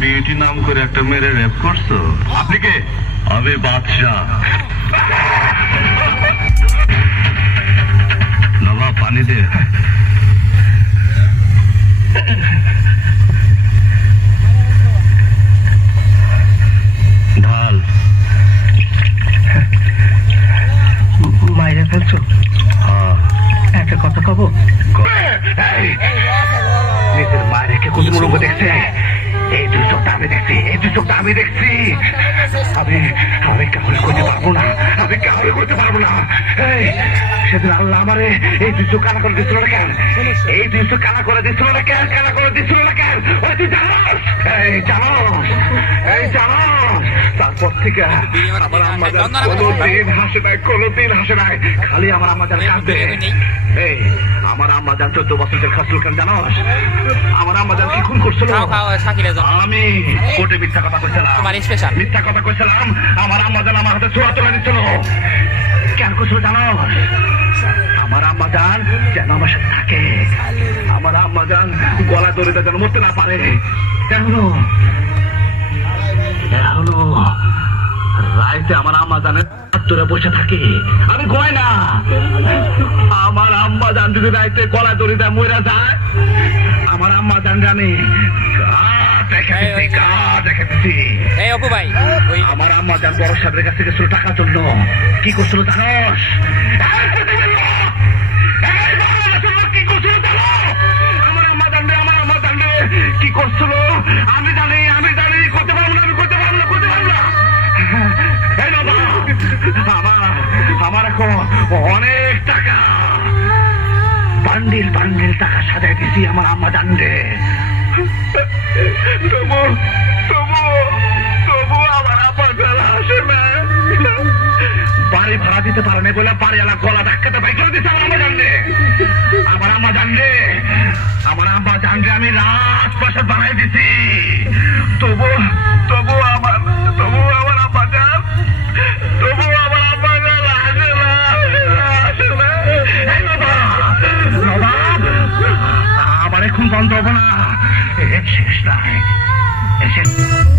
Beauty নাম করে একটা মেরে রেপ করছ? আপনি কে? আমি বাদশাহ। নবাব পানি দে। ঢাল। মাইরে ফেলছো? হ্যাঁ। একটা কথা কব? রেখে দেখছে। এই দুই চোখটা আমি দেখছি, এই দুই চোখটা আমি দেখছি। আমি আমি কাউরে করতে পারব না, আমি কাউরে করতে পারব না। সেদিন আল্লাহ আমারে এই দুই চোখ কানা করে দিচ্ছিল না কেন? এই দুই চোখ কানা করে দিচ্ছিল না কেন? কানা করে দিচ্ছিল না কেন? ওই তুই জানো এই জানোস। তারপর থেকে আমার আম্মা কোনোদিন হাসে নাই কোনোদিন হাসে নাই। খালি আমার আম্মা জান কাঁদবে এই আমার আম্মা জান চোদ্দ বছরের খাসল কেন জানোস? আমার আম্মা কি খুন করছিল। আমি কোর্টে মিথ্যা কথা কইছিলাম। তোমার স্পেশাল মিথ্যা কথা কইছিলাম। আমার আম্মা জান আমার হাতে ছোড়া তুলে দিচ্ছিল কেন করছিল জানো আমার আম্মা জান যেন আমার সাথে থাকে। আমার আম্মা জান গলা দড়িতে যেন মরতে না পারে। কেন হলো রাইতে আমার আম্মা জানের তোরা বসে থাকে। আমি কয় না। আমার আম্মা জান যদি রাইতে গলা দড়িতে মরে যায়। আমার আম্মা জান এই অপু ভাই আমার আম্মা বড় সাহেবের কাছ থেকে টাকার জন্য। করছিল জানোস? কি করছিল? আমি জানি আমি জানি। এখন অনেক টাকা। বান্ডিল বান্ডিল, টাকা সাজাই দিছি আমার আম্মা জানবে তবু তবু তবু আমার আপা গলা আসে না বাড়ি ভাড়া দিতে পারে না বলে বাড়িওয়ালা গলা ধাক্কাতে বাইক করে দিচ্ছে আমার আম্মা জানলে? আমার আম্মা জানলে, আমার আম্মা জানলে আমি রাজপ্রাসাদ বানাই দিছি। তবু তবু এখন বন্ধ হবে না। শেষ।